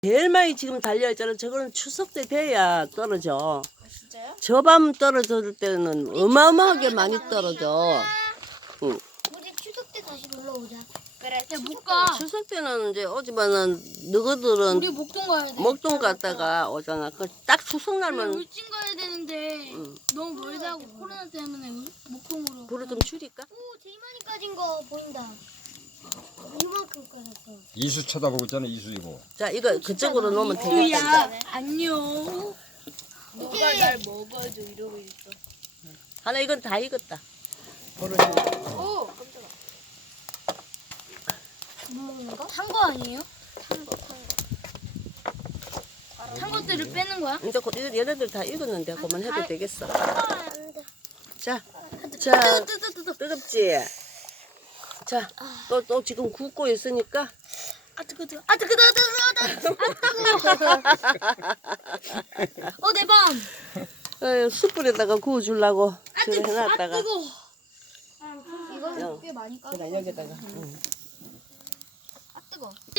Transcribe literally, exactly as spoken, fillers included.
제일 많이 지금 달려있잖아. 저거는 추석 때 돼야 떨어져. 아, 진짜요? 저밤 떨어질 때는 어마어마하게 많이 떨어져. 응. 우리 추석 때 다시 놀러 오자. 그래. 야, 못 가. 추석 때는 이제 오지만은 너희들은 우리 목동 가야 돼. 목동 갔다가 오잖아. 그 딱 추석 우리 날만 울진 가야 되는데 응. 너무 멀다고 코로나 때문에 울- 목동으로. 불을 좀 줄일까? 오, 제일 많이 까진 거 보인다. 이만큼 까졌어. 이수 쳐다보고 있잖아. 이수 이거. 자, 이거 그쪽으로 놓으면 되겠다. 우야 안녕. 누가 날 먹어줘 이러고 있어. 하나 이건 다 익었다. 버릇이. 오 깜짝아. 못 먹는 거? 탄 거 아니에요? 탄 거, 탄 거. 탄 것들을 빼는 거야? 이제 곧 이거 얘네들 다 익었는데 그만 해도 되겠어. 아, 안 돼. 자, 자, 뜨뜨 뜨뜨. 뜨겁지? 자, 또, 또 지금 굽고 있으니까 아 뜨거 뜨거. 아 뜨거 뜨거 뜨거. 아 뜨거. 어내 밤. 어, 숯불에다가 구워주려고 저래 아 해놨다가 뜨거. 이거는 야. 꽤 많이 까. 그래, 여기다가 응. 아, 뜨거.